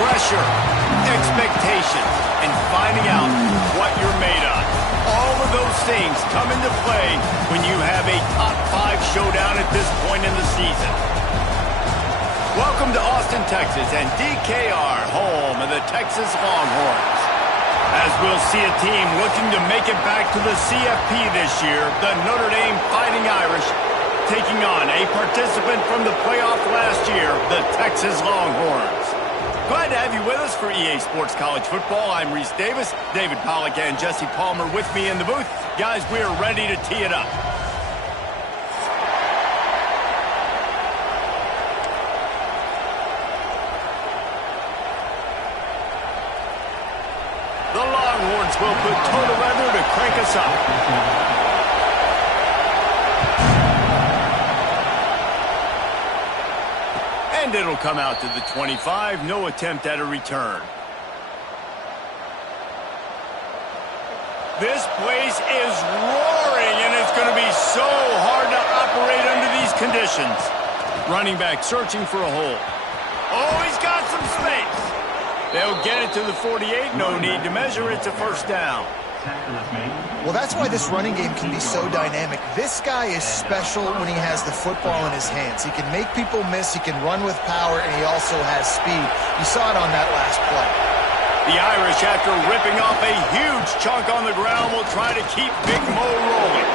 Pressure, expectations, and finding out what you're made of. All of those things come into play when you have a top 5 showdown at this point in the season. Welcome to Austin, Texas, and DKR, home of the Texas Longhorns. As we'll see a team looking to make it back to the CFP this year, the Notre Dame Fighting Irish, taking on a participant from the playoff last year, the Texas Longhorns. Glad to have you with us for EA Sports College Football. I'm Reese Davis, David Pollack and Jesse Palmer with me in the booth. Guys, we are ready to tee it up. The Longhorns will put total weather to crank us up. And it'll come out to the 25. No attempt at a return. This place is roaring, and it's going to be so hard to operate under these conditions. Running back searching for a hole. Oh, he's got some space. They'll get it to the 48. No need to measure. It's a first down. Well, that's why this running game can be so dynamic. This guy is special when he has the football in his hands. He can make people miss, he can run with power, and he also has speed. You saw it on that last play. The Irish, after ripping off a huge chunk on the ground, will try to keep Big Mo rolling.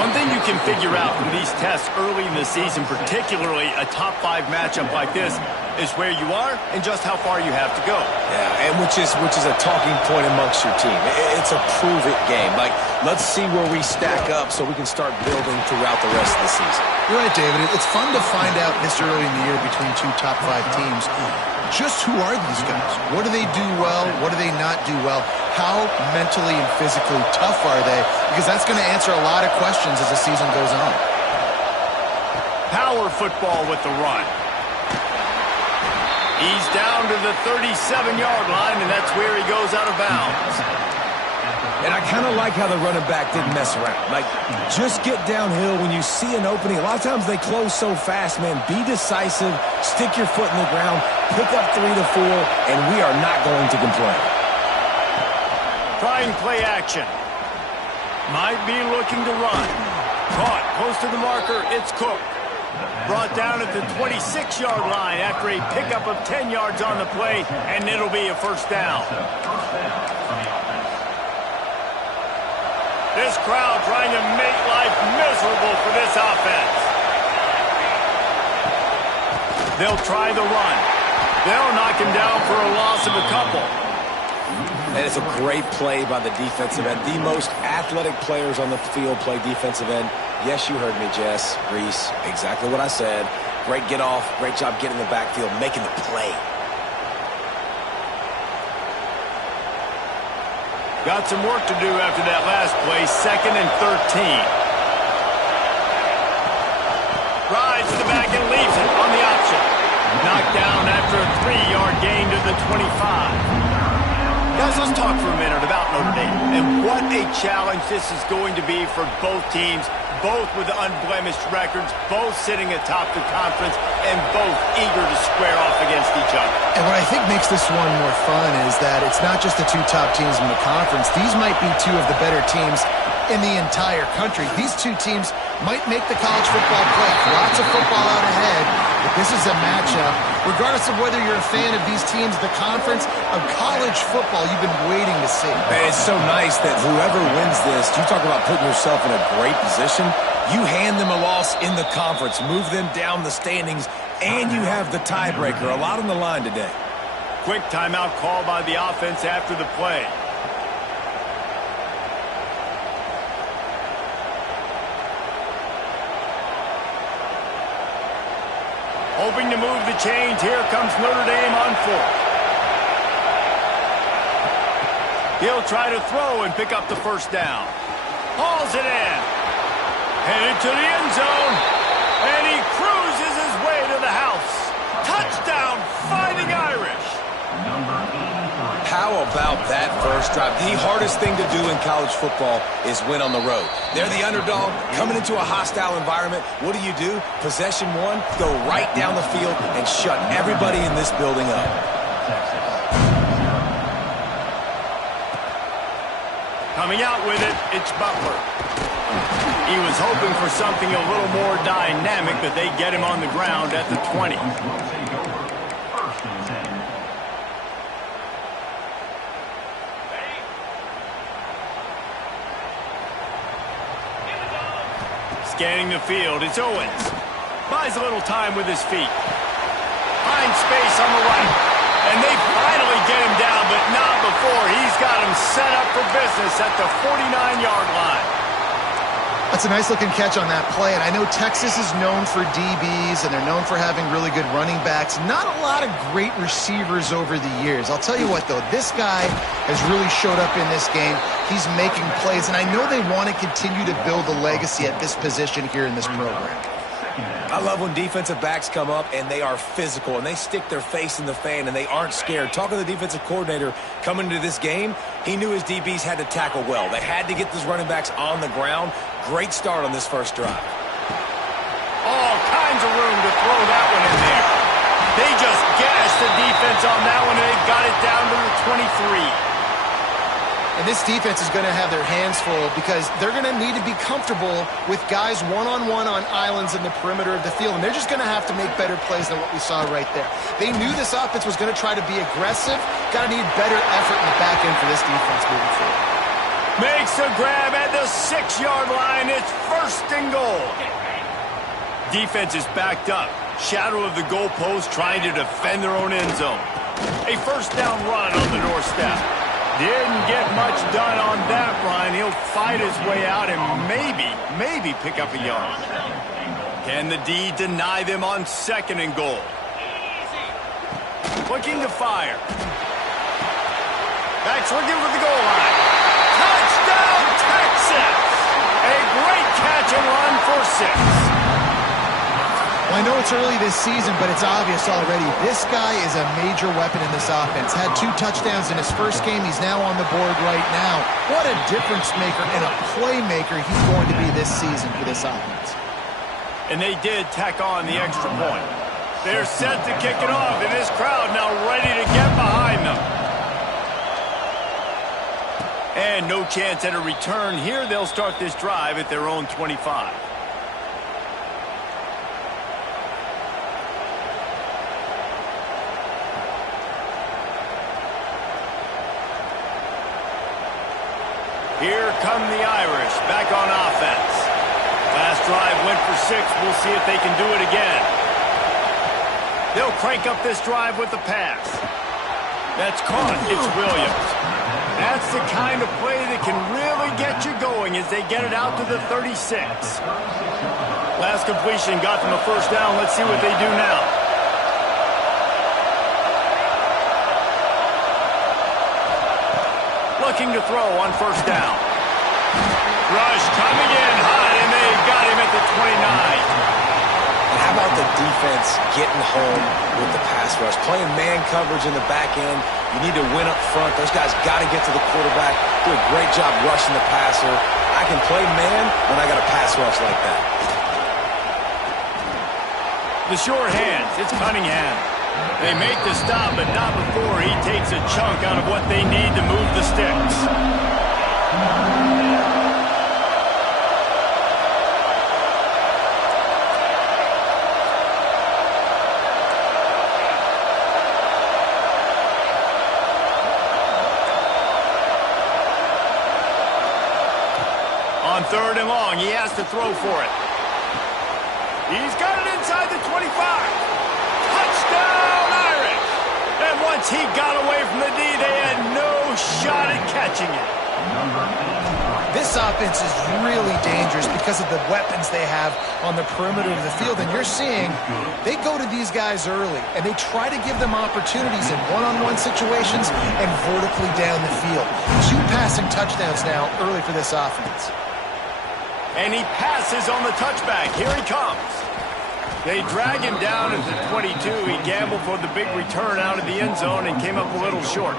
One thing you can figure out from these tests early in the season, particularly a top 5 matchup like this, is where you are and just how far you have to go. Yeah, and which is a talking point amongst your team. It's a prove-it game. Like, let's see where we stack up so we can start building throughout the rest of the season. You're right, David. It's fun to find out this early in the year between 2 top 5 teams. Just who are these guys? What do they do well? What do they not do well? How mentally and physically tough are they? Because that's going to answer a lot of questions as the season goes on. Power football with the run. He's down to the 37-yard line, and that's where he goes out of bounds. And I kind of like how the running back didn't mess around. Like, just get downhill when you see an opening. A lot of times they close so fast, man. Be decisive, stick your foot in the ground, pick up 3 to 4, and we are not going to complain. Trying play action. Might be looking to run. Caught close to the marker. It's Cook. Brought down at the 26-yard line after a pickup of 10 yards on the play, and it'll be a first down. This crowd trying to make life miserable for this offense. They'll try the run. They'll knock him down for a loss of a couple. And it's a great play by the defensive end. The most athletic players on the field play defensive end. Yes, you heard me, Jess, Reese. Exactly what I said. Great get off. Great job getting in the backfield, making the play. Got some work to do after that last play. 2nd and 13. Rides to the back and leaves it on the option. Knocked down after a 3-yard gain to the 25. Guys, let's talk for a minute about Notre Dame and what a challenge this is going to be for both teams, both with unblemished records, both sitting atop the conference, and both eager to square off against each other. And what I think makes this one more fun is that it's not just the 2 top teams in the conference. These might be 2 of the better teams in the entire country. These 2 teams might make the college football playoff. Lots of football out ahead, but this is a matchup. Regardless of whether you're a fan of these teams, the conference of college football you've been waiting to see. And it's so nice that whoever wins this, you talk about putting yourself in a great position, you hand them a loss in the conference, move them down the standings, and you have the tiebreaker. A lot on the line today. Quick timeout call by the offense after the play. Hoping to move the chains. Here comes Notre Dame on 4th. He'll try to throw and pick up the first down. Hauls it in. Headed to the end zone. And he cruises his way to the house. Touchdown, Fighting Irish. How about that first drive? The hardest thing to do in college football is win on the road. They're the underdog, coming into a hostile environment. What do? Possession 1, go right down the field and shut everybody in this building up. Coming out with it, it's Butler. He was hoping for something a little more dynamic, but they get him on the ground at the 20. Scanning the field, it's Owens. Buys a little time with his feet. Finds space on the right. And they finally get him down, but not before. He's got him set up for business at the 49-yard line. That's a nice-looking catch on that play, and I know Texas is known for DBs, and they're known for having really good running backs. Not a lot of great receivers over the years. I'll tell you what, though, this guy has really showed up in this game. He's making plays, and I know they want to continue to build a legacy at this position here in this program. I love when defensive backs come up and they are physical and they stick their face in the fan and they aren't scared. Talking to the defensive coordinator coming into this game, he knew his DBs had to tackle well. They had to get those running backs on the ground. Great start on this first drive. All kinds of room to throw that one in there. They just gassed the defense on that one, and they got it down to the 23. And this defense is going to have their hands full because they're going to need to be comfortable with guys one-on-one on islands in the perimeter of the field. And they're just going to have to make better plays than what we saw right there. They knew this offense was going to try to be aggressive. Got to need better effort in the back end for this defense moving forward. Makes a grab at the 6-yard line. It's 1st and goal. Defense is backed up. Shadow of the goalpost trying to defend their own end zone. A 1st down run on the doorstep. Didn't get much done on that run. He'll fight his way out and maybe pick up a yard. Can the D deny them on 2nd and goal? Looking to fire. Backs looking for the goal line. Touchdown, Texas! A great catch and run for 6. Well, I know it's early this season, but it's obvious already. This guy is a major weapon in this offense. Had 2 touchdowns in his first game. He's now on the board right now. What a difference maker and a playmaker he's going to be this season for this offense. And they did tack on the extra point. They're set to kick it off, and this crowd now ready to get behind them. And no chance at a return here. They'll start this drive at their own 25. Here come the Irish, back on offense. Last drive went for 6. We'll see if they can do it again. They'll crank up this drive with the pass. That's caught. It's Williams. That's the kind of play that can really get you going as they get it out to the 36. Last completion got them a 1st down. Let's see what they do now. Looking to throw on 1st down. Rush coming in hot, and they got him at the 29. And how about the defense getting home with the pass rush? Playing man coverage in the back end. You need to win up front. Those guys got to get to the quarterback. Do a great job rushing the passer. I can play man when I got a pass rush like that. The sure hands, it's Cunningham. They make the stop, but not before he takes a chunk out of what they need to move the sticks. On 3rd and long, he has to throw for it. He's got it inside the 25. Touchdown, Irish! And once he got away from the D, they had no shot at catching it. This offense is really dangerous because of the weapons they have on the perimeter of the field. And you're seeing they go to these guys early, and they try to give them opportunities in one-on-one situations and vertically down the field. 2 passing touchdowns now early for this offense. And he passes on the touchback. Here he comes. They drag him down at the 22. He gambled for the big return out of the end zone and came up a little short.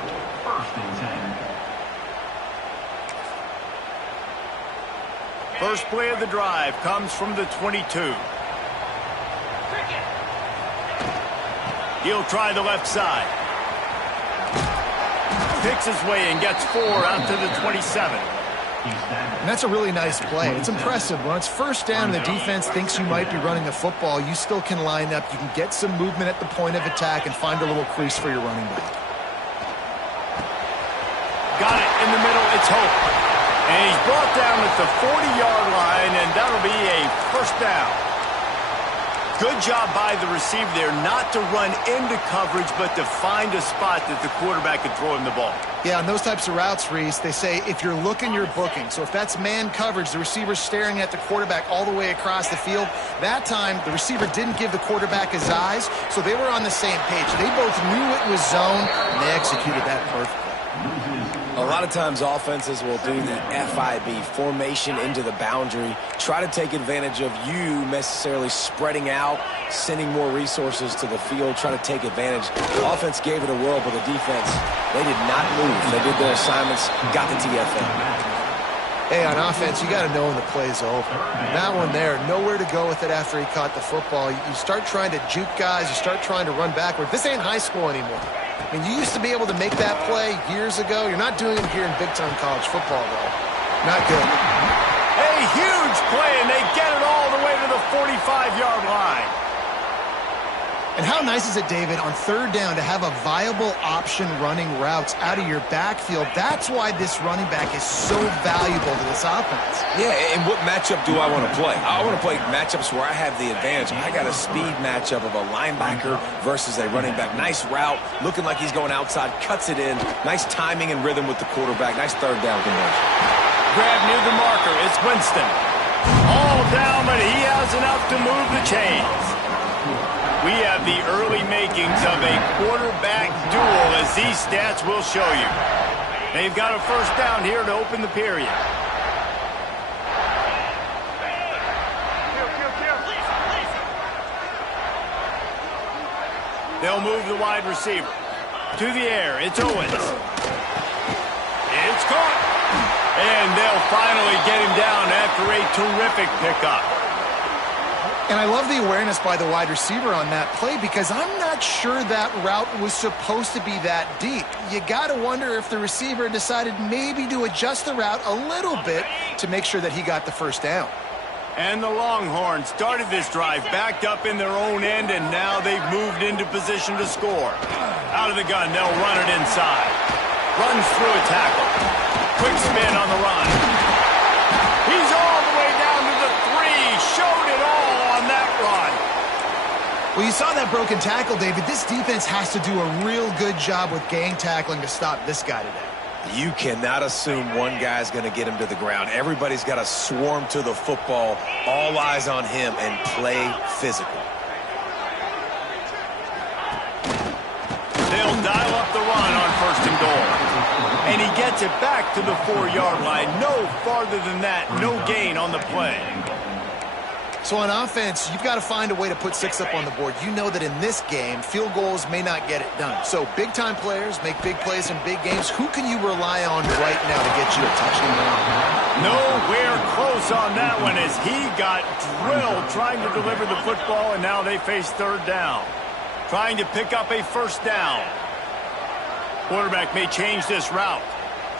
First play of the drive comes from the 22. He'll try the left side. picks his way and gets 4 out to the 27. And that's a really nice play. It's impressive. When it's first down and the defense thinks you might be running the football, you still can line up. You can get some movement at the point of attack and find a little crease for your running back. Got it in the middle. It's Hope. And he's brought down at the 40-yard line, and that'll be a first down. Good job by the receiver there not to run into coverage, but to find a spot that the quarterback could throw him the ball. Yeah, on those types of routes, Reese, they say if you're looking, you're booking. So if that's man coverage, the receiver's staring at the quarterback all the way across the field. That time, the receiver didn't give the quarterback his eyes, so they were on the same page. They both knew it was zone, and they executed that perfectly. A lot of times offenses will do the FIB, formation into the boundary, try to take advantage of you necessarily spreading out, sending more resources to the field, try to take advantage. The offense gave it a whirl, but the defense, they did not move. They did their assignments, got the TFL. Hey, on offense, you got to know when the play's over. That one there, nowhere to go with it after he caught the football. You start trying to juke guys. You start trying to run backward. This ain't high school anymore. I mean, you used to be able to make that play years ago. You're not doing it here in big-time college football, though. Not good. A huge play, and they get it all the way to the 45-yard line. And how nice is it, David, on third down to have a viable option running routes out of your backfield? That's why this running back is so valuable to this offense. Yeah, and what matchup do I want to play? I want to play matchups where I have the advantage. I got a speed matchup of a linebacker versus a running back. Nice route, looking like he's going outside, cuts it in. Nice timing and rhythm with the quarterback. Nice third down conversion. Grab near the marker. It's Winston. All down, but he has enough to move the chains. We have the early makings of a quarterback duel, as these stats will show you. They've got a first down here to open the period. They'll move the wide receiver. To the air, it's Owens. It's caught. And they'll finally get him down after a terrific pickup. And I love the awareness by the wide receiver on that play because I'm not sure that route was supposed to be that deep. You got to wonder if the receiver decided maybe to adjust the route a little bit to make sure that he got the first down. And the Longhorns started this drive backed up in their own end, and now they've moved into position to score. Out of the gun, they'll run it inside. Runs through a tackle. Quick spin on the run. He's all the way down to the 3. Showed it all on that run. Well, you saw that broken tackle, David. This defense has to do a real good job with gang tackling to stop this guy today. You cannot assume one guy's going to get him to the ground. Everybody's got to swarm to the football, all eyes on him, and play physical. They'll dial up the run on first and goal. And he gets it back to the 4-yard line. No farther than that. No gain on the play. So on offense, you've got to find a way to put 6 up on the board. You know that in this game, field goals may not get it done. So big-time players make big plays in big games. Who can you rely on right now to get you a touchdown? Nowhere close on that one as he got drilled trying to deliver the football, and now they face third down. Trying to pick up a first down. Quarterback may change this route.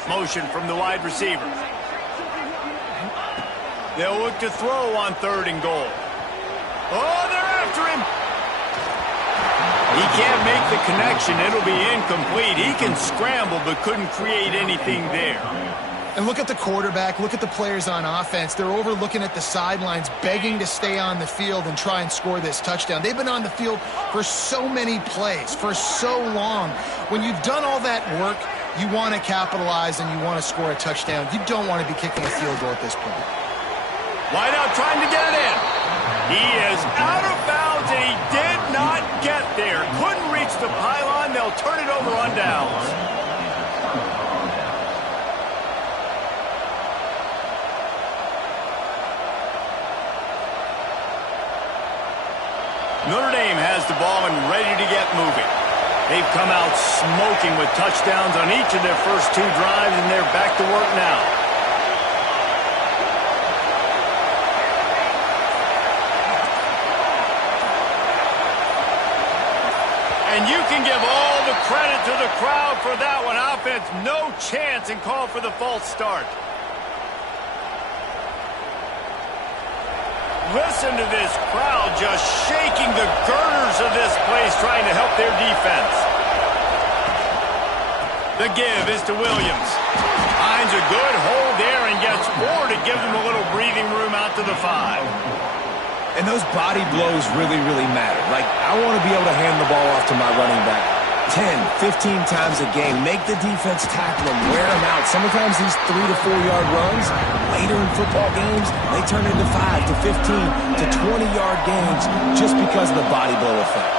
Motion from the wide receiver. They'll look to throw on third and goal. Oh, they're after him. He can't make the connection. It'll be incomplete. He can scramble but couldn't create anything there. And look at the quarterback. Look at the players on offense. They're over looking at the sidelines, begging to stay on the field and try and score this touchdown. They've been on the field for so many plays, for so long. When you've done all that work, you want to capitalize and you want to score a touchdown. You don't want to be kicking a field goal at this point. Wideout trying to get it in. He is out of bounds, and he did not get there. Couldn't reach the pylon. They'll turn it over on downs. Notre Dame has the ball and ready to get moving. They've come out smoking with touchdowns on each of their first 2 drives, and they're back to work now. And And you can give all the credit to the crowd for that one. Offense, no chance, and call for the false start. Listen to this crowd just shaking the girders of this place, trying to help their defense. The give is to Williams. Finds a good hold there and gets 4 to give them a little breathing room out to the 5. And those body blows really, really matter. Like, I want to be able to hand the ball off to my running back 10, 15 times a game. Make the defense tackle them, wear them out. Sometimes these 3 to 4 yard runs, later in football games, they turn into 5 to 15 to 20 yard gains just because of the body blow effect.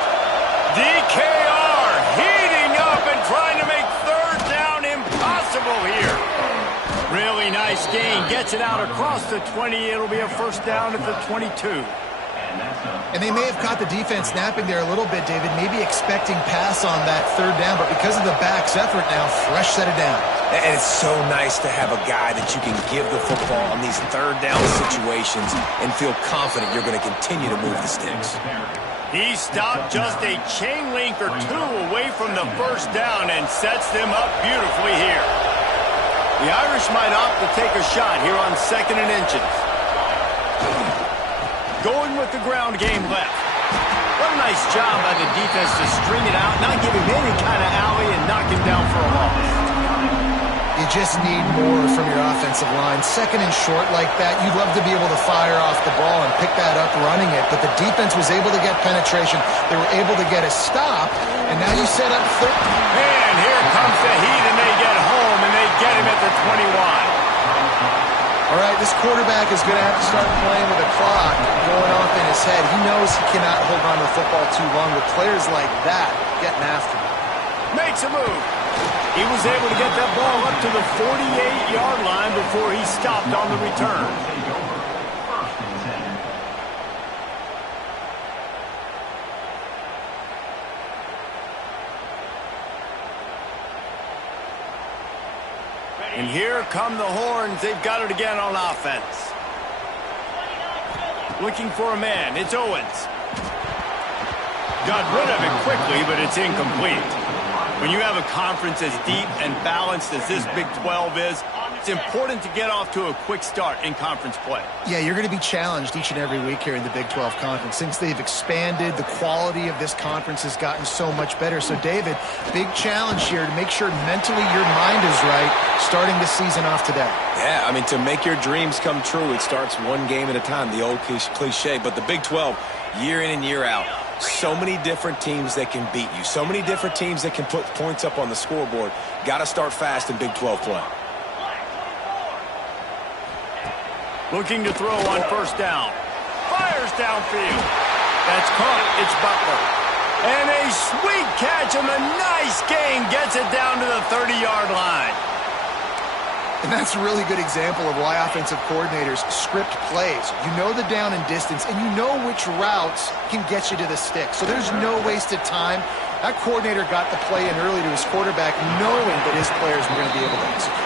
DKR heating up and trying to make third down impossible here. Really nice gain. Gets it out across the 20. It'll be a first down at the 22. And they may have caught the defense snapping there a little bit, David, maybe expecting pass on that third down, but because of the back's effort now, fresh set of down. And it's so nice to have a guy that you can give the football in these third down situations and feel confident you're going to continue to move the sticks. He stopped just a chain link or 2 away from the first down and sets them up beautifully here. The Irish might opt to take a shot here on 2nd and inches. Going with the ground game left. What a nice job by the defense to string it out, not give him any kind of alley, and knock him down for a loss. You just need more from your offensive line. 2nd and short like that, you'd love to be able to fire off the ball and pick that up running it, but the defense was able to get penetration. They were able to get a stop, and now you set up third. And here comes the heat, and they get home, and they get him at the 21. All right, this quarterback is going to have to start playing with a clock going off in his head. He knows he cannot hold on to the football too long with players like that getting after him. Makes a move. He was able to get that ball up to the 48-yard line before he stopped on the return. And here come the horns. They've got it again on offense. Looking for a man. It's Owens. Got rid of it quickly, but it's incomplete. When you have a conference as deep and balanced as this Big 12 is, it's important to get off to a quick start in conference play. Yeah, you're going to be challenged each and every week here in the Big 12 Conference. Since they've expanded, the quality of this conference has gotten so much better. So, David, big challenge here to make sure mentally your mind is right starting the season off today. Yeah, I mean, to make your dreams come true, it starts one game at a time, the old cliche. But the Big 12, year in and year out, so many different teams that can beat you, so many different teams that can put points up on the scoreboard. Got to start fast in Big 12 play. Looking to throw on first down. Fires downfield. That's caught. It's Butler. And a sweet catch and a nice gain gets it down to the 30-yard line. And that's a really good example of why offensive coordinators script plays. You know the down and distance, and you know which routes can get you to the stick. So there's no wasted time. That coordinator got the play in early to his quarterback, knowing that his players were going to be able to execute.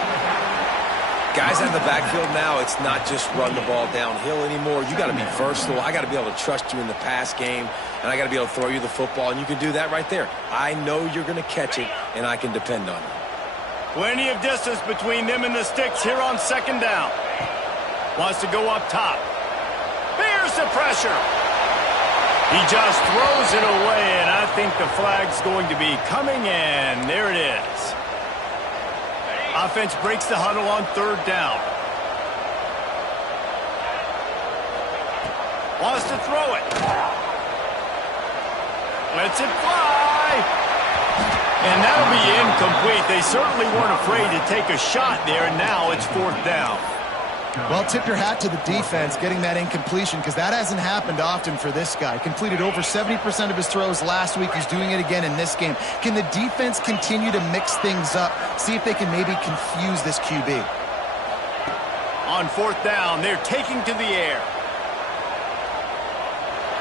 Guys out of the backfield now, it's not just run the ball downhill anymore. You got to be versatile. I got to be able to trust you in the pass game, and I got to be able to throw you the football, and you can do that right there. I know you're going to catch it, and I can depend on you. Plenty of distance between them and the sticks here on second down. Wants to go up top. Bears the pressure. He just throws it away, and I think the flag's going to be coming, and there it is. Offense breaks the huddle on third down. Wants to throw it. Lets it fly. And that'll be incomplete. They certainly weren't afraid to take a shot there, and now it's fourth down. Well, tip your hat to the defense getting that incompletion, because that hasn't happened often for this guy. Completed over 70% of his throws last week. He's doing it again in this game. Can the defense continue to mix things up? See if they can maybe confuse this QB. On fourth down, they're taking to the air.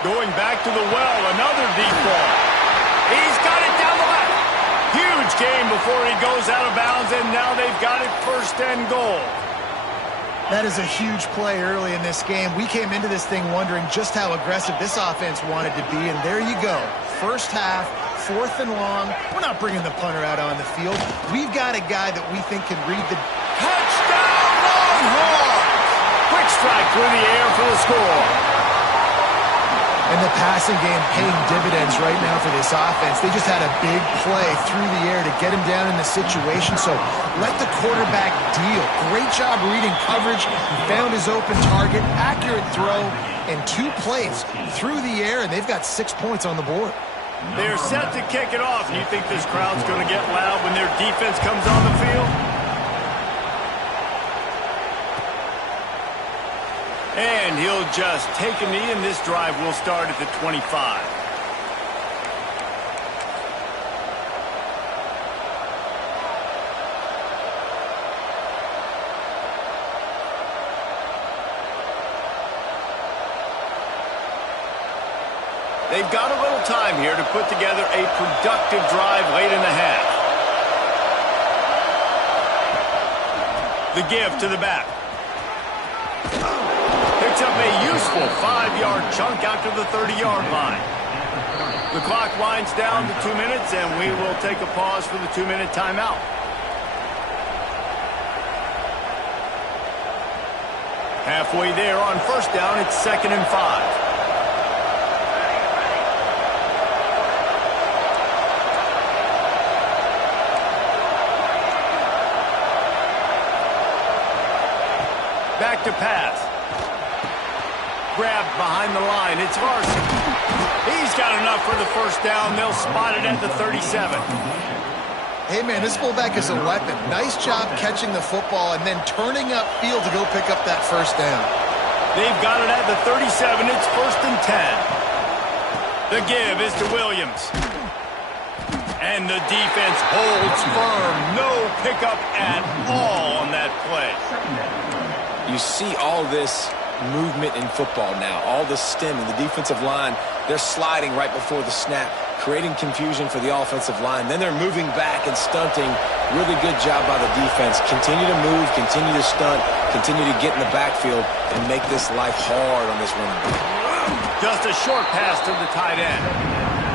Going back to the well, another deep ball. He's got it down the left. Huge game before he goes out of bounds, and now they've got it first and goal. That is a huge play early in this game. We came into this thing wondering just how aggressive this offense wanted to be, and there you go. First half, 4th and long. We're not bringing the punter out on the field. We've got a guy that we think can read the... Touchdown, Longhorns! Quick strike through the air for the score. And the passing game paying dividends right now for this offense. They just had a big play through the air to get him down in the situation. So let the quarterback deal. Great job reading coverage. He found his open target, accurate throw, and 2 plays through the air, and they've got 6 points on the board. They're set to kick it off. And you think this crowd's going to get loud when their defense comes on the field? And he'll just take a knee, and this drive will start at the 25. They've got a little time here to put together a productive drive late in the half. The give to the back. Picks up a useful 5-yard chunk out to the 30-yard line. The clock winds down to 2 minutes, and we will take a pause for the 2-minute timeout. Halfway there on first down, it's 2nd and 5. Back to pass. Grabbed behind the line. It's Larson. He's got enough for the first down. They'll spot it at the 37. Hey, man, this fullback is a weapon. Nice job catching the football and then turning upfield to go pick up that first down. They've got it at the 37. It's 1st and 10. The give is to Williams. And the defense holds firm. No pickup at all on that play. You see all this movement in football now, all the stemming, the defensive line, they're sliding right before the snap, creating confusion for the offensive line. Then they're moving back and stunting. Really good job by the defense. Continue to move, continue to stunt, continue to get in the backfield and make this life hard on this running back. Just a short pass to the tight end.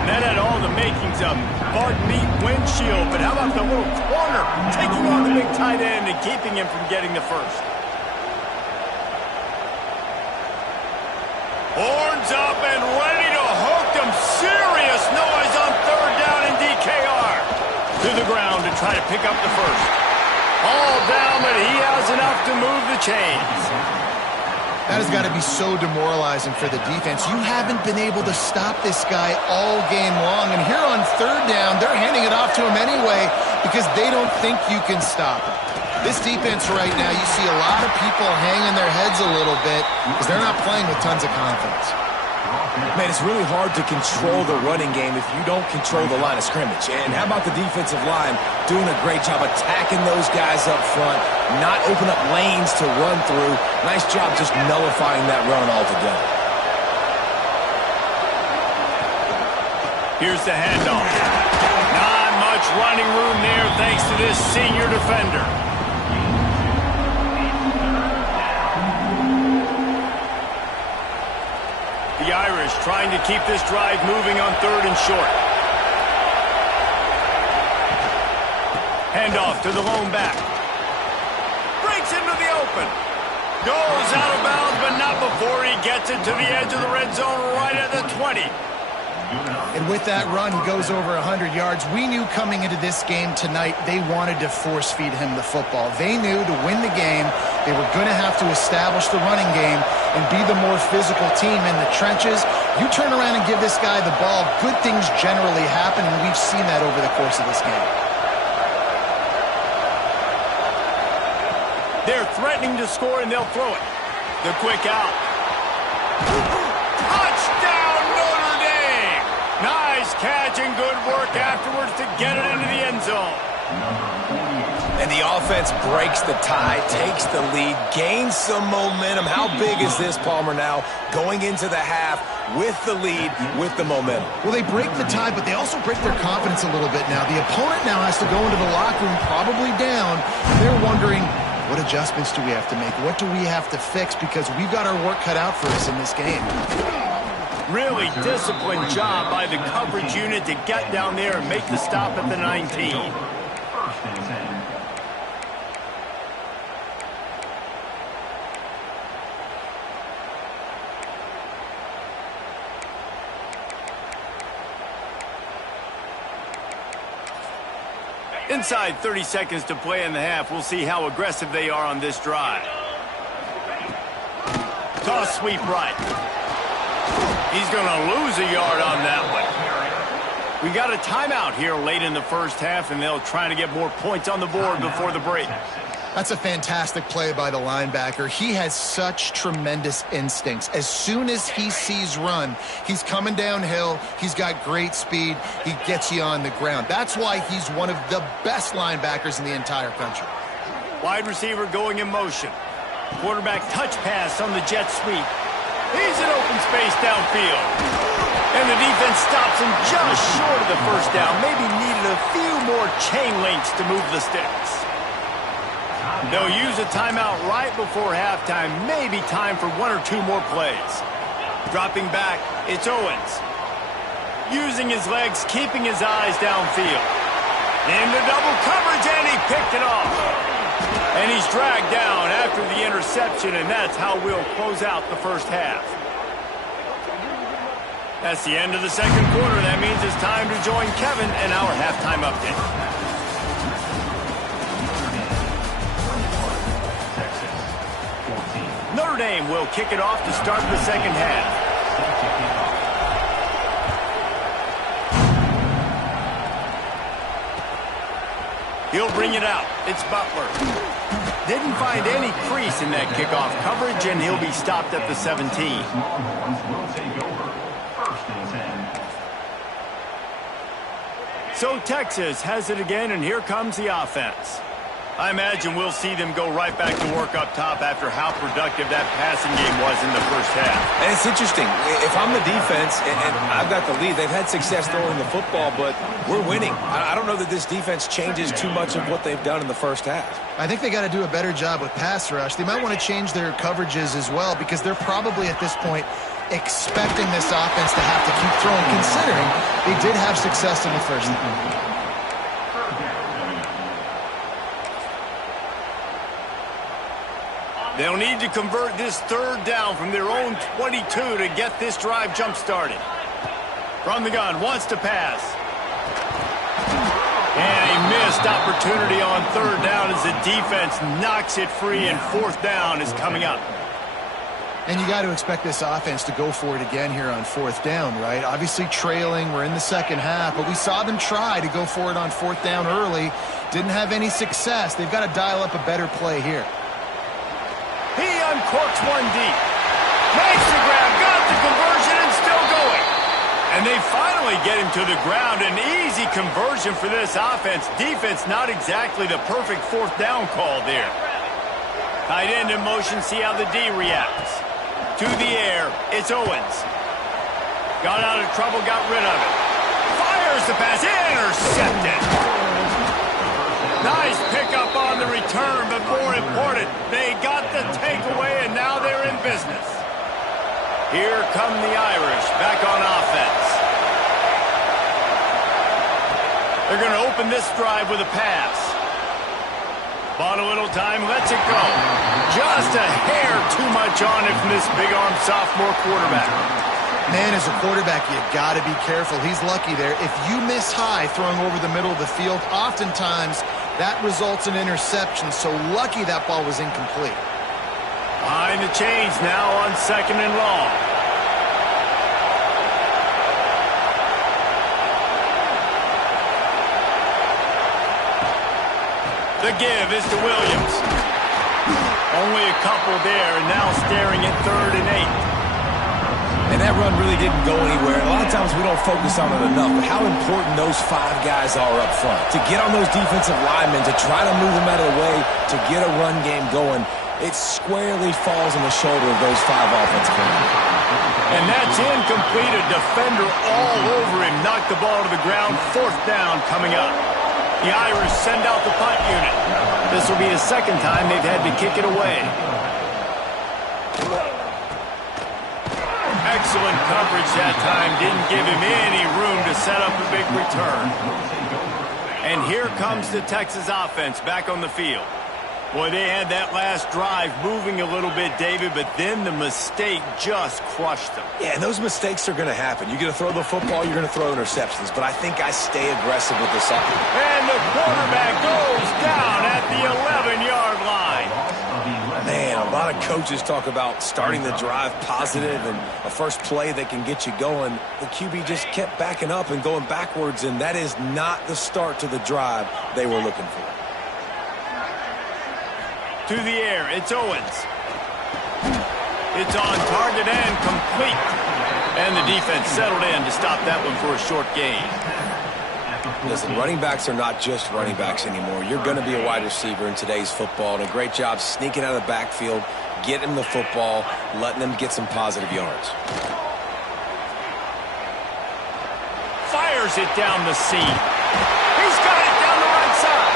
That had all the makings of Bart Meat windshield, but how about the little corner taking on the big tight end and keeping him from getting the first? Horns up and ready to hook them. Serious noise on 3rd down in DKR. To the ground to try to pick up the first. All down, but he has enough to move the chains. That has got to be so demoralizing for the defense. You haven't been able to stop this guy all game long. And here on 3rd down, they're handing it off to him anyway because they don't think you can stop him. This defense right now, you see a lot of people hanging their heads a little bit because they're not playing with tons of confidence. Man, it's really hard to control the running game if you don't control the line of scrimmage. And how about the defensive line doing a great job attacking those guys up front, not open up lanes to run through. Nice job just nullifying that run altogether. Here's the handoff. Not much running room there thanks to this senior defender. The Irish trying to keep this drive moving on 3rd and short. Handoff to the lone back. Breaks into the open. Goes out of bounds, but not before he gets it to the edge of the red zone right at the 20. And with that run, he goes over 100 yards. We knew coming into this game tonight they wanted to force feed him the football. They knew to win the game, they were going to have to establish the running game and be the more physical team in the trenches. You turn around and give this guy the ball, good things generally happen, and we've seen that over the course of this game. They're threatening to score, and they'll throw it. The quick out. Touchdown, Notre Dame! Nice catch and good work afterwards to get it into the end zone. And the offense breaks the tie, takes the lead, gains some momentum. How big is this, Palmer, now going into the half with the lead, with the momentum? Well, they break the tie, but they also break their confidence a little bit now. The opponent now has to go into the locker room probably down, and they're wondering, what adjustments do we have to make? What do we have to fix? Because we've got our work cut out for us in this game. Really disciplined job by the coverage unit to get down there and make the stop at the 19. Inside 30 seconds to play in the half. We'll see how aggressive they are on this drive. Toss sweep right. He's going to lose a yard on that one. We got a timeout here late in the first half, and they'll try to get more points on the board before the break. That's a fantastic play by the linebacker. He has such tremendous instincts. As soon as he sees run, he's coming downhill. He's got great speed. He gets you on the ground. That's why he's one of the best linebackers in the entire country. Wide receiver going in motion. Quarterback touch pass on the jet sweep. He's in open space downfield. And the defense stops him just short of the first down. Maybe needed a few more chain links to move the sticks. They'll use a timeout right before halftime. Maybe time for one or two more plays. Dropping back, it's Owens. Using his legs, keeping his eyes downfield. Into double coverage, and he picked it off. And he's dragged down after the interception, and that's how we'll close out the first half. That's the end of the second quarter. That means it's time to join Kevin and our halftime update. Notre Dame will kick it off to start the second half. He'll bring it out. It's Butler. Didn't find any crease in that kickoff coverage, and he'll be stopped at the 17. So Texas has it again, and here comes the offense. I imagine we'll see them go right back to work up top after how productive that passing game was in the first half. And it's interesting. If I'm the defense and I've got the lead, they've had success throwing the football, but we're winning. I don't know that this defense changes too much of what they've done in the first half. I think they got to do a better job with pass rush. They might want to change their coverages as well, because they're probably at this point expecting this offense to have to keep throwing, considering they did have success in the first half. They'll need to convert this third down from their own 22 to get this drive jump-started. From the gun, wants to pass. And a missed opportunity on third down as the defense knocks it free, and fourth down is coming up. And you got to expect this offense to go for it again here on fourth down, right? Obviously trailing, we're in the second half, but we saw them try to go for it on fourth down early. Didn't have any success. They've got to dial up a better play here. He uncorks one deep. Makes the grab, got the conversion, and still going. And they finally get him to the ground. An easy conversion for this offense. Defense not exactly the perfect fourth down call there. Tight end in motion, see how the D reacts. To the air, it's Owens. Got out of trouble, got rid of it. Fires the pass, intercepted. Nice pickup on the return, but more important, they got the takeaway, and now they're in business. Here come the Irish back on offense. They're going to open this drive with a pass. Bought a little time, lets it go. Just a hair too much on it from this big-arm sophomore quarterback. Man, as a quarterback, you got to be careful. He's lucky there. If you miss high throwing over the middle of the field, oftentimes that results in interception. So lucky that ball was incomplete. Behind the chains now on second and long. The give is to Williams. Only a couple there, and now staring at 3rd and 8. And that run really didn't go anywhere. A lot of times we don't focus on it enough, but how important those 5 guys are up front. To get on those defensive linemen, to try to move them out of the way, to get a run game going, it squarely falls on the shoulder of those 5 offensive linemen. And that's incomplete. A defender all over him. Knocked the ball to the ground. 4th down coming up. The Irish send out the punt unit. This will be the second time they've had to kick it away. Excellent coverage that time. Didn't give him any room to set up a big return. And here comes the Texas offense back on the field. Boy, they had that last drive moving a little bit, David, but then the mistake just crushed them. Yeah, and those mistakes are going to happen. You're going to throw the football, you're going to throw interceptions, but I think I stay aggressive with this offense. And the quarterback goes down at the 11-yard line. Man, a lot of coaches talk about starting the drive positive and a first play that can get you going. The QB just kept backing up and going backwards, and that is not the start to the drive they were looking for. To the air, it's Owens. It's on target and complete. And the defense settled in to stop that one for a short gain. Listen, running backs are not just running backs anymore. You're going to be a wide receiver in today's football, and a great job sneaking out of the backfield, getting the football, letting them get some positive yards. Fires it down the seam. He's got it down the right side.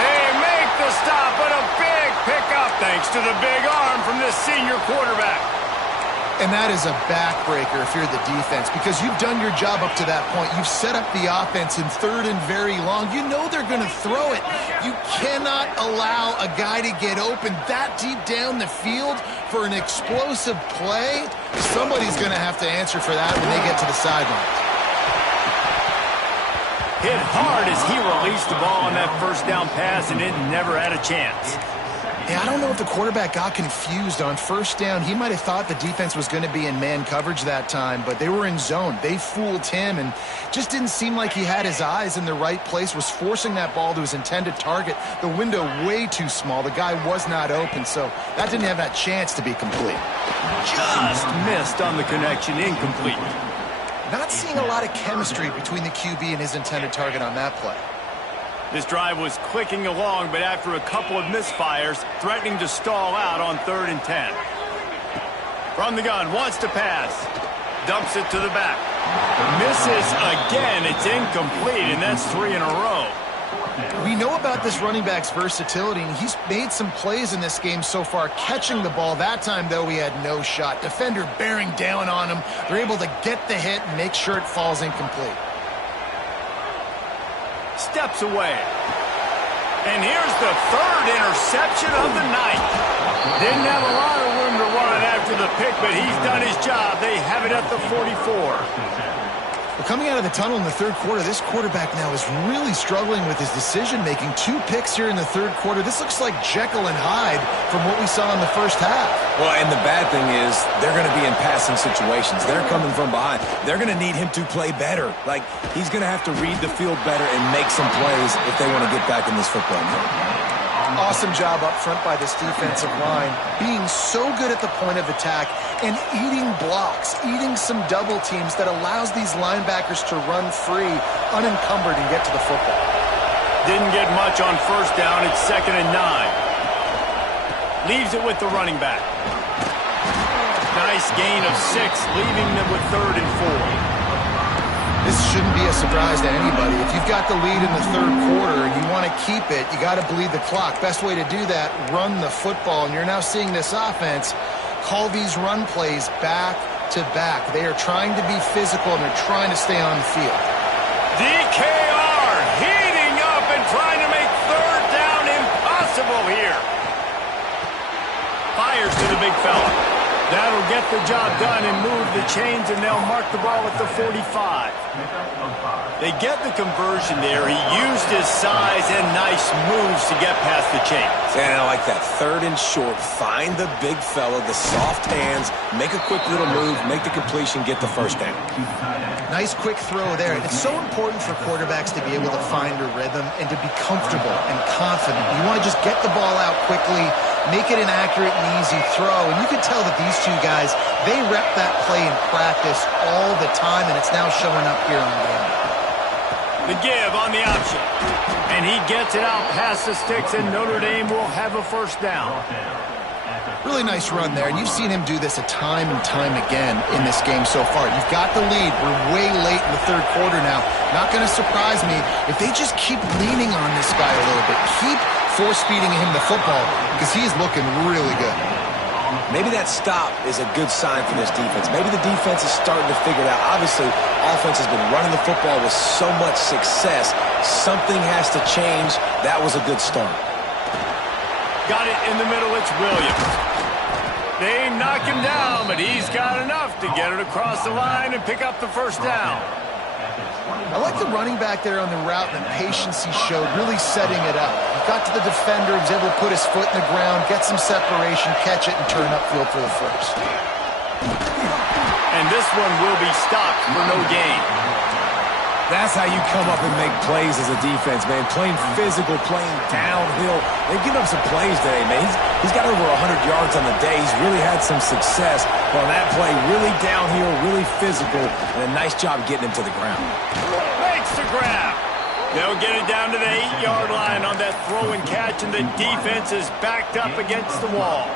They make the stop, but a big pickup thanks to the big arm from this senior quarterback. And that is a backbreaker if you're the defense, because you've done your job up to that point. You've set up the offense in third and very long. You know they're going to throw it. You cannot allow a guy to get open that deep down the field for an explosive play. Somebody's going to have to answer for that when they get to the sidelines. Hit hard as he released the ball on that first down pass, and it never had a chance. Yeah, I don't know if the quarterback got confused on first down. He might have thought the defense was going to be in man coverage that time, but they were in zone. They fooled him and just didn't seem like he had his eyes in the right place, was forcing that ball to his intended target. The window way too small. The guy was not open, so that didn't have that chance to be complete. Just missed on the connection, incomplete. Not seeing a lot of chemistry between the QB and his intended target on that play. This drive was clicking along, but after a couple of misfires, threatening to stall out on 3rd and 10. From the gun, wants to pass. Dumps it to the back. Misses again. It's incomplete, and that's 3 in a row. We know about this running back's versatility, and he's made some plays in this game so far, catching the ball. That time, though, he had no shot. Defender bearing down on him. They're able to get the hit and make sure it falls incomplete. Steps away. And here's the 3rd interception of the night. Didn't have a lot of room to run after the pick, but he's done his job. They have it at the 44. Well, coming out of the tunnel in the 3rd quarter, this quarterback now is really struggling with his decision-making. 2 picks here in the 3rd quarter. This looks like Jekyll and Hyde from what we saw in the first half. Well, and the bad thing is they're going to be in passing situations. They're coming from behind. They're going to need him to play better. Like, he's going to have to read the field better and make some plays if they want to get back in this football game. Awesome job up front by this defensive line, being so good at the point of attack and eating blocks, eating some double teams that allows these linebackers to run free, unencumbered, and get to the football. Didn't get much on first down. It's 2nd and 9. Leaves it with the running back. Nice gain of 6, leaving them with 3rd and 4. This shouldn't be a surprise to anybody. If you've got the lead in the 3rd quarter and you want to keep it, you got to bleed the clock. Best way to do that, run the football. And you're now seeing this offense call these run plays back to back. They are trying to be physical and they're trying to stay on the field. DKR heating up and trying to make 3rd down impossible here. Fires to the big fella. That'll get the job done and move the chains, and they'll mark the ball at the 45. They get the conversion there. He used his size and nice moves to get past the chains. And I like that. 3rd and short. Find the big fella, the soft hands, make a quick little move, make the completion, get the first down. Nice quick throw there. It's so important for quarterbacks to be able to find a rhythm and to be comfortable and confident. You want to just get the ball out quickly, make it an accurate and easy throw. And you can tell that these two guys, they rep that play in practice all the time, and it's now showing up here on game. The give on the option. And he gets it out past the sticks, and Notre Dame will have a first down. Really nice run there, and you've seen him do this a time and time again in this game so far. You've got the lead. We're way late in the 3rd quarter now. Not going to surprise me if they just keep leaning on this guy a little bit. Keep force-feeding him the football because he's looking really good. Maybe that stop is a good sign for this defense. Maybe the defense is starting to figure it out. Obviously, offense has been running the football with so much success. Something has to change. That was a good start. Got it in the middle. It's Williams. They knock him down, but he's got enough to get it across the line and pick up the first down. I like the running back there on the route and the patience he showed, really setting it up. He got to the defender, he was able to put his foot in the ground, get some separation, catch it, and turn upfield for the first. And this one will be stopped for no gain. That's how you come up and make plays as a defense, man. Playing physical, playing downhill. They've given up some plays today, man. He's got over 100 yards on the day. He's really had some success on that play. Really downhill, really physical, and a nice job getting him to the ground. Makes the grab. They'll get it down to the 8-yard line on that throw and catch, and the defense is backed up against the wall.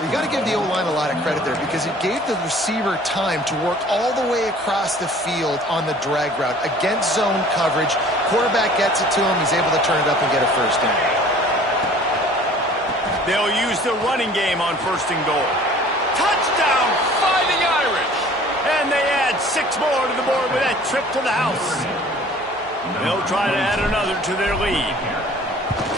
You got to give the O-line a lot of credit there because it gave the receiver time to work all the way across the field on the drag route against zone coverage. Quarterback gets it to him. He's able to turn it up and get a first down. They'll use the running game on first and goal. Touchdown, Fighting Irish! And they add 6 more to the board with that trip to the house. They'll try to add another to their lead.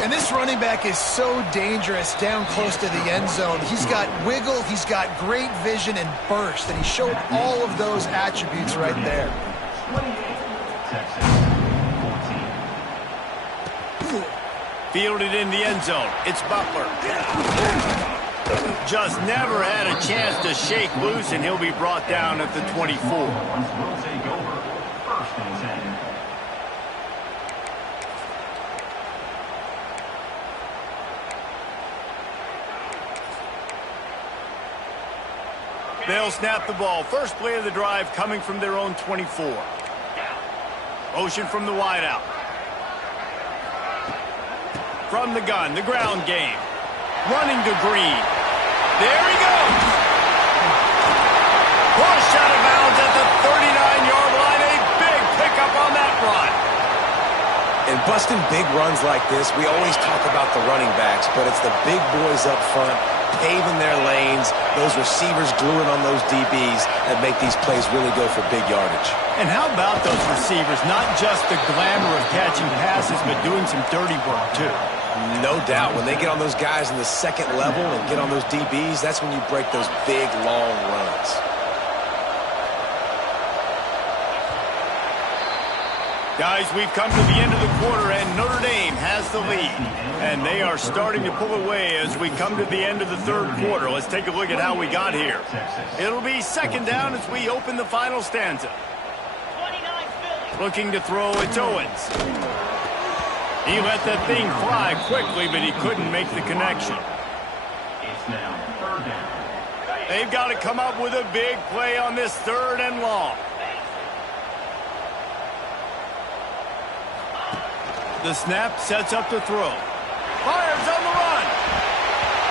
And this running back is so dangerous down close to the end zone. He's got wiggle, he's got great vision and burst, and he showed all of those attributes right there. Fielded in the end zone. It's Butler. Just never had a chance to shake loose, and he'll be brought down at the 24. They'll snap the ball. First play of the drive coming from their own 24. Motion from the wideout. From the gun, the ground game. Running to Green. There he goes. Push out of bounds at the 39-yard line. A big pickup on that run. And busting big runs like this, we always talk about the running backs, but it's the big boys up front, paving their lanes, those receivers gluing on those DBs that make these plays really go for big yardage. And how about those receivers? Not just the glamour of catching passes, but doing some dirty work, too. No doubt. When they get on those guys in the second level and get on those DBs, that's when you break those big, long runs. Guys, we've come to the end of the quarter, and Notre Dame has the lead. And they are starting to pull away as we come to the end of the third quarter. Let's take a look at how we got here. It'll be second down as we open the final stanza. Looking to throw, it's Owens. He let that thing fly quickly, but he couldn't make the connection. They've got to come up with a big play on this third and long. The snap sets up the throw. Fires on the run.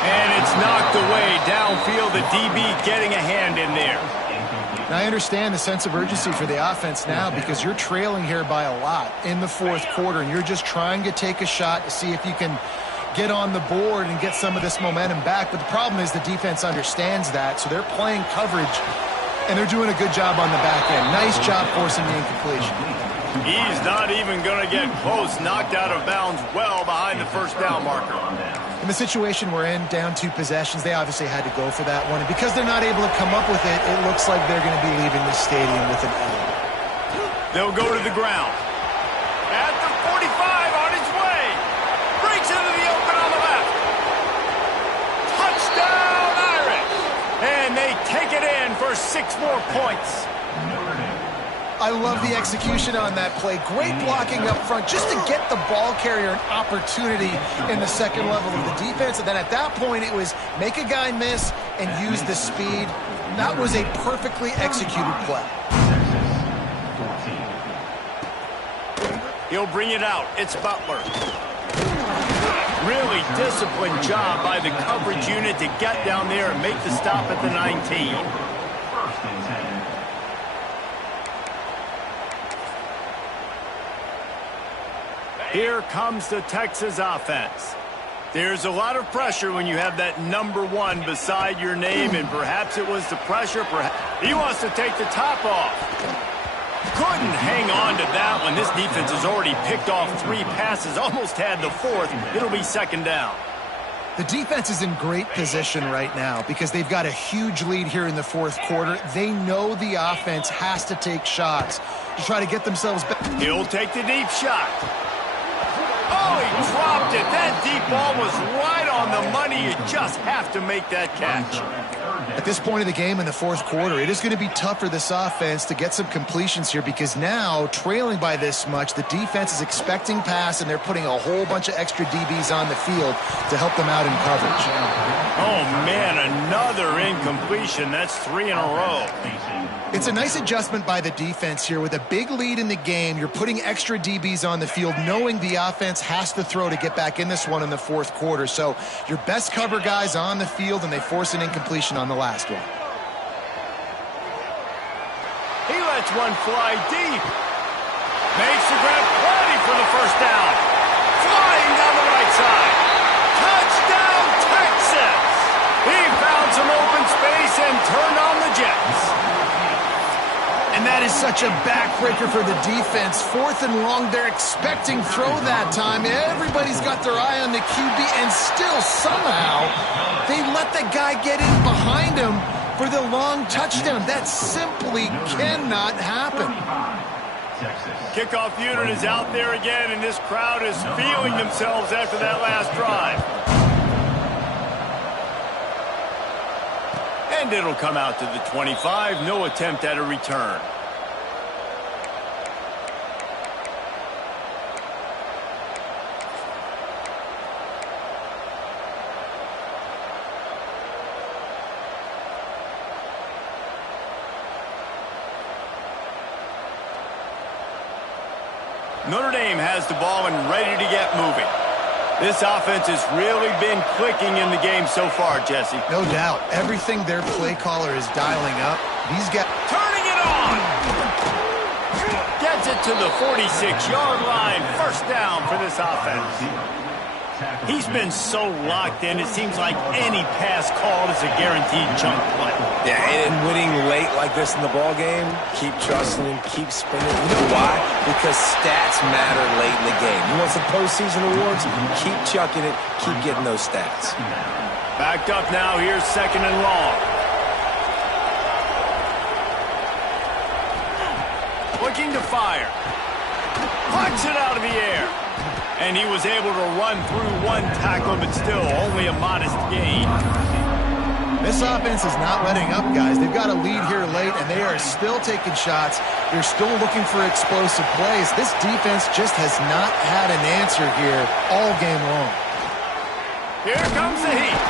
And it's knocked away downfield. The DB getting a hand in there. Now, I understand the sense of urgency for the offense now because you're trailing here by a lot in the fourth quarter, and you're just trying to take a shot to see if you can get on the board and get some of this momentum back. But the problem is the defense understands that, so they're playing coverage, and they're doing a good job on the back end. Nice job forcing the incompletion. He's not even going to get close. Knocked out of bounds well behind the first down marker. In the situation we're in, down 2 possessions, they obviously had to go for that one. And because they're not able to come up with it, it looks like they're going to be leaving the stadium with an L. They'll go to the ground. At the 45 on his way. Breaks into the open on the left. Touchdown, Irish. And they take it in for 6 more points. I love the execution on that play. Great blocking up front just to get the ball carrier an opportunity in the second level of the defense. And then at that point, it was make a guy miss and use the speed. That was a perfectly executed play. He'll bring it out. It's Butler. Really disciplined job by the coverage unit to get down there and make the stop at the 19. Here comes the Texas offense. There's a lot of pressure when you have that number 1 beside your name, and perhaps it was the pressure. He wants to take the top off. Couldn't hang on to that one. This defense has already picked off 3 passes, almost had the 4th. It'll be 2nd down. The defense is in great position right now because they've got a huge lead here in the 4th quarter. They know the offense has to take shots to try to get themselves back. He'll take the deep shot. Oh, he dropped it. That deep ball was right on the money. You just have to make that catch. At this point of the game in the 4th quarter, it is going to be tough for this offense to get some completions here because now, trailing by this much, the defense is expecting pass, and they're putting a whole bunch of extra DBs on the field to help them out in coverage. Oh, man, another incompletion. That's 3 in a row. It's a nice adjustment by the defense here. With a big lead in the game, you're putting extra DBs on the field, knowing the offense has to throw to get back in this one in the 4th quarter. So your best cover guys on the field, and they force an incompletion on the last one. He lets one fly deep. Makes the grab, plenty for the 1st down. Flying down the right side. Touchdown, Texas! He found some open space and turned on the Jets. And that is such a backbreaker for the defense. 4th and long, they're expecting throw that time. Everybody's got their eye on the QB, and still somehow they let the guy get in behind him for the long touchdown. That simply cannot happen. Kickoff unit is out there again, and this crowd is feeling themselves after that last drive. And it'll come out to the 25. No attempt at a return. Notre Dame has the ball and ready to get moving. This offense has really been clicking in the game so far, Jesse. No doubt. Everything their play caller is dialing up. These guys turning it on. Gets it to the 46-yard line. 1st down for this offense. He's been so locked in, it seems like any pass called is a guaranteed chunk play. Yeah, and winning late like this in the ball game, keep trusting him, keep spinning. You know why? Because stats matter late in the game. You want some postseason awards? Keep chucking it, keep getting those stats. Backed up now, here's 2nd and long. Looking to fire. Punch it out of the air. And he was able to run through 1 tackle, but still only a modest gain. This offense is not letting up, guys. They've got a lead here late, and they are still taking shots. They're still looking for explosive plays. This defense just has not had an answer here all game long. Here comes the heat.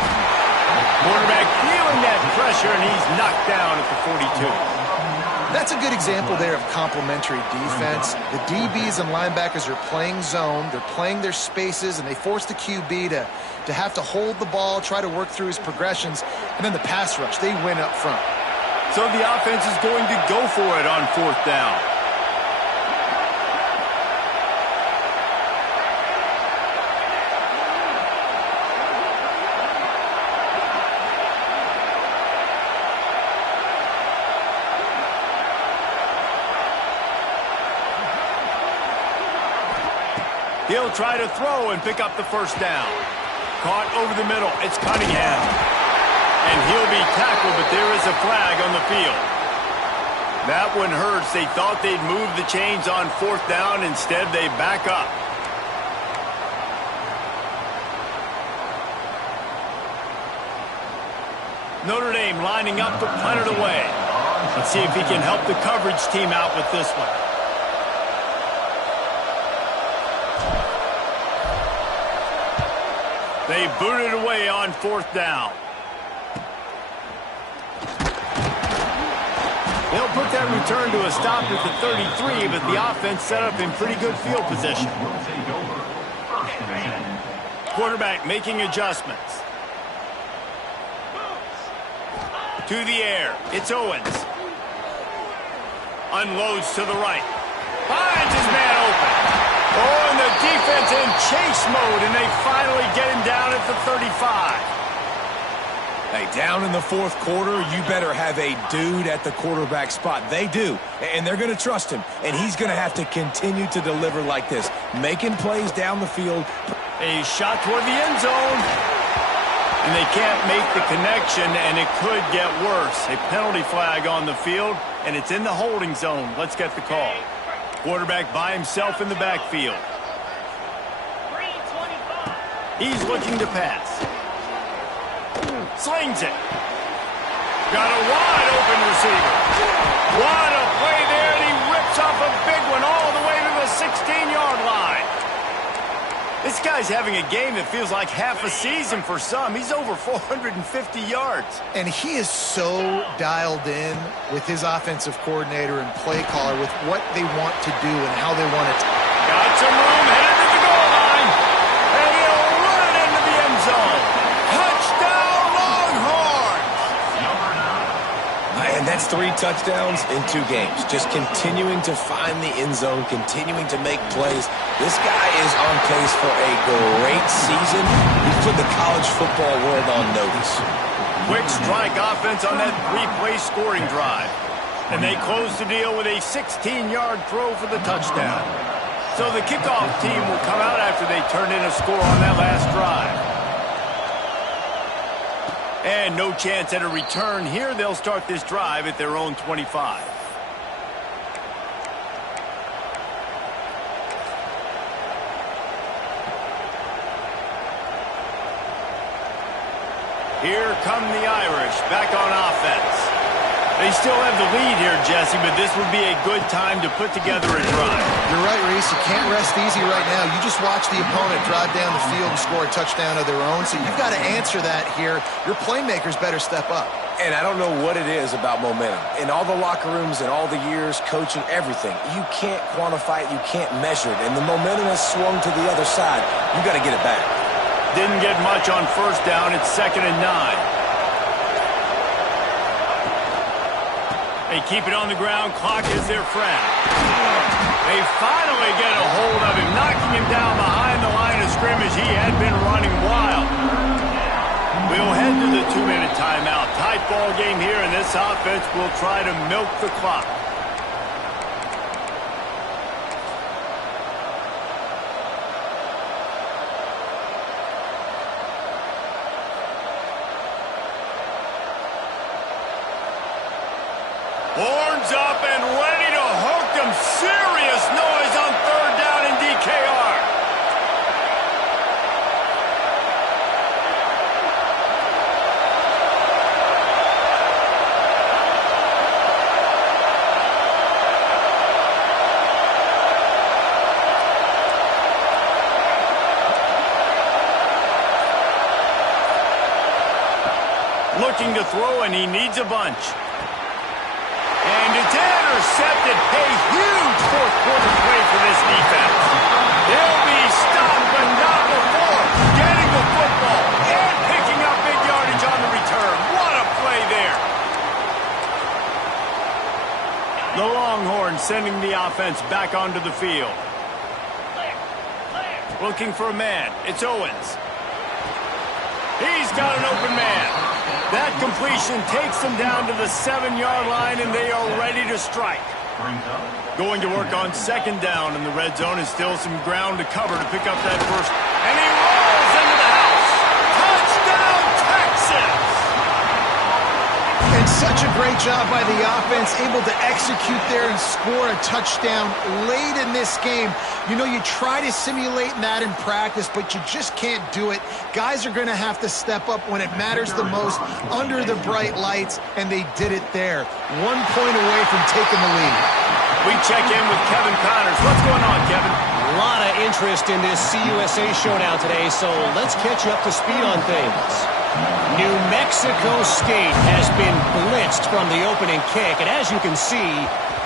Quarterback feeling that pressure, and he's knocked down at the 42. That's a good example there of complementary defense. The DBs and linebackers are playing zone. They're playing their spaces, and they force the QB to have to hold the ball, try to work through his progressions, and then the pass rush, they win up front. So the offense is going to go for it on 4th down. He'll try to throw and pick up the 1st down. Caught over the middle. It's Cunningham. And he'll be tackled, but there is a flag on the field. That one hurts. They thought they'd move the chains on 4th down. Instead, they back up. Notre Dame lining up to punt it away. Let's see if he can help the coverage team out with this one. They boot it away on 4th down. They'll put that return to a stop at the 33, but the offense set up in pretty good field position. Quarterback making adjustments. To the air. It's Owens. Unloads to the right. Finds his man open. Oh, and the defense in chase mode, and they finally get him down at the 35. Hey, down in the fourth quarter, you better have a dude at the quarterback spot. They do, and they're going to trust him, and he's going to have to continue to deliver like this, making plays down the field. A shot toward the end zone, and they can't make the connection, and it could get worse. A penalty flag on the field, and it's in the holding zone. Let's get the call. Quarterback by himself in the backfield. He's looking to pass. Slings it. Got a wide open receiver. What a play there, and he rips off a big one all the way to the 16-yard line. This guy's having a game that feels like half a season for some. He's over 450 yards. And he is so dialed in with his offensive coordinator and play caller with what they want to do and how they want it to. Got some room, headed to the goal line. And he'll run it into the end zone. Touchdown, Longhorns! And that's 3 touchdowns in 2 games. Just continuing to find the end zone, continuing to make plays. This guy is on pace for a great season. He's put the college football world on notice. Quick strike offense on that 3-play scoring drive. And they close the deal with a 16-yard throw for the touchdown. So the kickoff team will come out after they turn in a score on that last drive. And no chance at a return here. They'll start this drive at their own 25. Here come the Irish back on offense. They still have the lead here, Jesse, but this would be a good time to put together a drive. You're right, Reese. You can't rest easy right now. You just watch the opponent drive down the field and score a touchdown of their own, so you've got to answer that here. Your playmakers better step up. And I don't know what it is about momentum. In all the locker rooms and all the years, coaching, everything, you can't quantify it, you can't measure it. And the momentum has swung to the other side. You got to get it back. Didn't get much on first down. It's 2nd and 9. They keep it on the ground. Clock is their friend. They finally get a hold of him, knocking him down behind the line of scrimmage. He had been running wild. We'll head to the 2-minute timeout. Tight ball game here, and this offense will try to milk the clock. Horns up and ready to hook them. Serious noise on 3rd down in DKR. Looking to throw, and he needs a bunch. And it's intercepted. A huge fourth-quarter play for this defense. They'll be stopped, but not before getting the football and picking up big yardage on the return. What a play there. The Longhorns sending the offense back onto the field. Looking for a man. It's Owens. He's got an open man. That completion takes them down to the 7-yard line, and they are ready to strike. Going to work on 2nd down, and the red zone is still some ground to cover to pick up that first. And he rolls into the house. Touchdown, Texas! And such a great job by the offense, able to execute there and score a touchdown late in this game. You know, you try to simulate that in practice, but you just can't do it. Guys are going to have to step up when it matters the most under the bright lights, and they did it there. 1 point away from taking the lead. We check in with Kevin Connors. What's going on, Kevin? A lot of interest in this CUSA showdown today, so let's catch you up to speed on things. New Mexico State has been blitzed from the opening kick, and as you can see,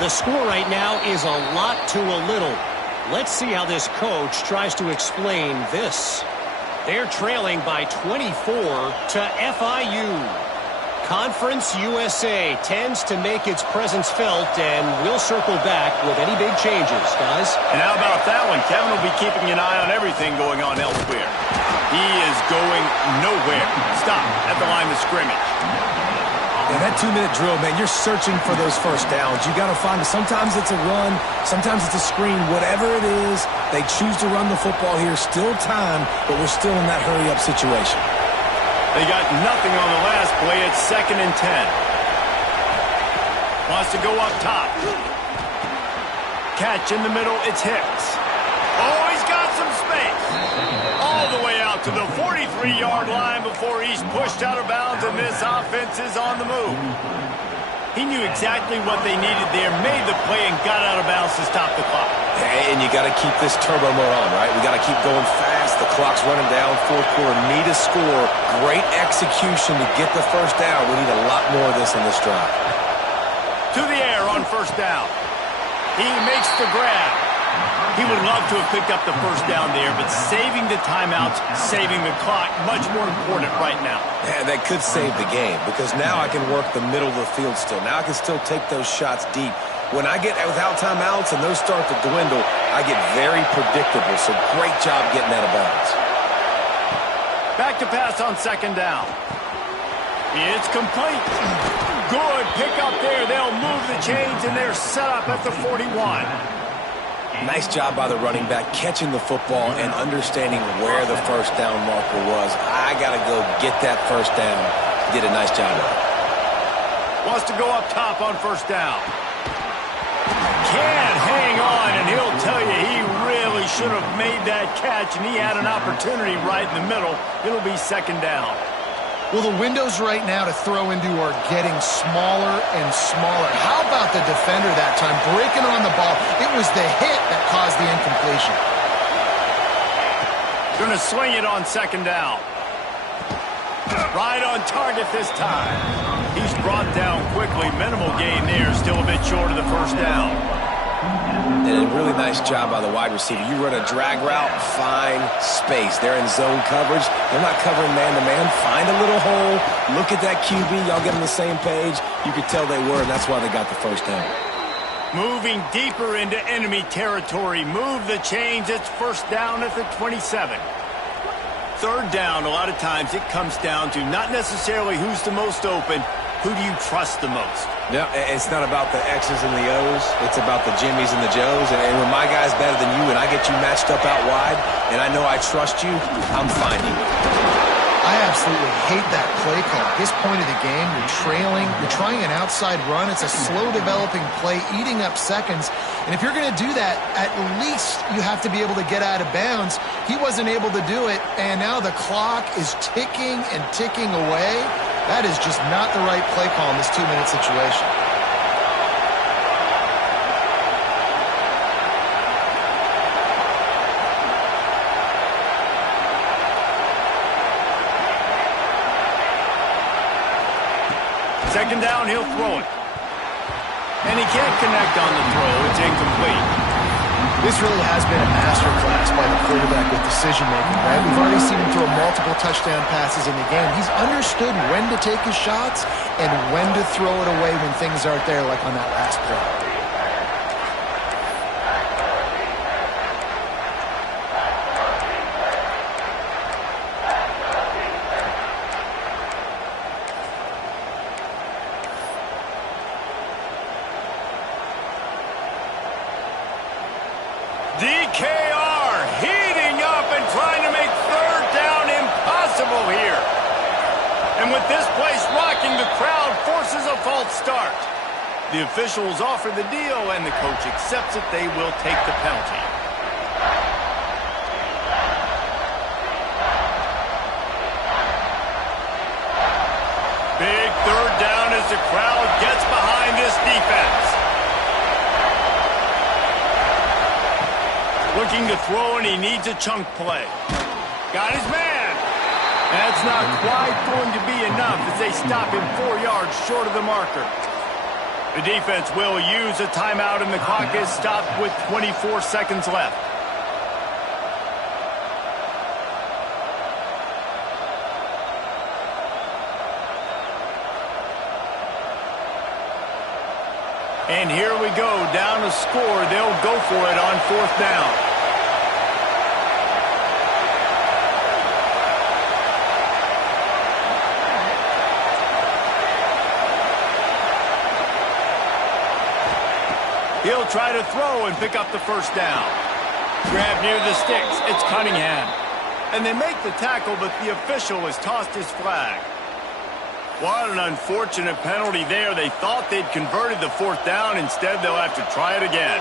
the score right now is a lot to a little. Let's see how this coach tries to explain this. They're trailing by 24 to FIU. Conference USA tends to make its presence felt, and we'll circle back with any big changes, guys. And how about that one? Kevin will be keeping an eye on everything going on elsewhere. He is going nowhere. Stop at the line of scrimmage. Yeah, that 2-minute drill, man, you're searching for those first downs. You got to find it. Sometimes it's a run, sometimes it's a screen. Whatever it is, they choose to run the football here. Still time, but we're still in that hurry-up situation. They got nothing on the last play. It's 2nd and 10. Wants to go up top. Catch in the middle. It's Hicks. Oh, he's got some space. All the way out to the 43-yard line before he's pushed out of bounds, and this offense is on the move. He knew exactly what they needed there, made the play, and got out of bounds to stop the clock. And you got to keep this turbo mode on, right? We got to keep going fast. The clock's running down. Fourth quarter, need a score. Great execution to get the first down. We need a lot more of this in this drive. To the air on first down. He makes the grab. He would love to have picked up the first down there, but saving the timeouts, saving the clock, much more important right now. Yeah, that could save the game, because now I can work the middle of the field still. Now I can still take those shots deep. When I get without timeouts and those start to dwindle, I get very predictable. So great job getting out of bounds. Back to pass on 2nd down. It's complete. Good pick up there. They'll move the chains, and they're set up at the 41. Nice job by the running back, catching the football and understanding where the first down marker was. I got to go get that first down. He did a nice job of it. Wants to go up top on first down. Can't hang on, and he'll tell you he really should have made that catch, and he had an opportunity right in the middle. It'll be 2nd down. Well, the windows right now to throw into are getting smaller and smaller. How about the defender that time breaking on the ball? It was the hit that caused the incompletion. Going to swing it on 2nd down. Right on target this time. He's brought down quickly. Minimal gain there. Still a bit short of the first down. And a really nice job by the wide receiver. You run a drag route, find space. They're in zone coverage. They're not covering man-to-man. Find a little hole. Look at that QB. Y'all get on the same page. You could tell they were, and that's why they got the first down. Moving deeper into enemy territory. Move the chains. It's first down at the 27. 3rd down, a lot of times it comes down to not necessarily who's the most open, who do you trust the most? Yeah, it's not about the X's and the O's. It's about the Jimmys and the Joes. And when my guy's better than you and I get you matched up out wide and I know I trust you, I'm finding you. I absolutely hate that play call. At this point of the game, you're trailing, you're trying an outside run. It's a slow-developing play, eating up seconds. And if you're going to do that, at least you have to be able to get out of bounds. He wasn't able to do it, and now the clock is ticking and ticking away. That is just not the right play call in this 2-minute situation. Second down, he'll throw it. And he can't connect on the throw. It's incomplete. This really has been a masterclass by the quarterback with decision-making, right? We've already seen him throw multiple touchdown passes in the game. He's understood when to take his shots and when to throw it away when things aren't there, like on that last play. DKR heating up and trying to make 3rd down impossible here. And with this place rocking, the crowd forces a false start. The officials offer the deal, and the coach accepts it. They will take the penalty. Big 3rd down as the crowd gets behind this defense. Looking to throw, and he needs a chunk play. Got his man. That's not quite going to be enough as they stop him 4 yards short of the marker. The defense will use a timeout, and the clock is stopped with 24 seconds left. And here we go, down a score. They'll go for it on 4th down. He'll try to throw and pick up the 1st down. Grab near the sticks. It's Cunningham. And they make the tackle, but the official has tossed his flag. What an unfortunate penalty there. They thought they'd converted the 4th down. Instead, they'll have to try it again.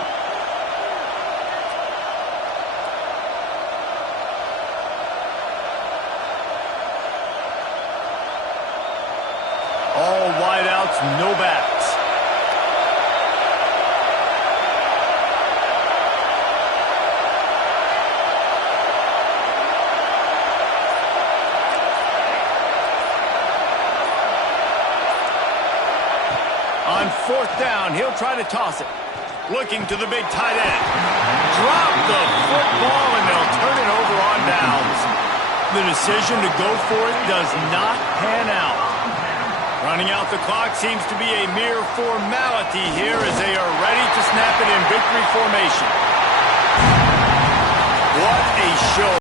All wideouts, no backs. On 4th down, he'll try to toss it. Looking to the big tight end. Drop the football, and they'll turn it over on downs. The decision to go for it does not pan out. Running out the clock seems to be a mere formality here as they are ready to snap it in victory formation. What a show.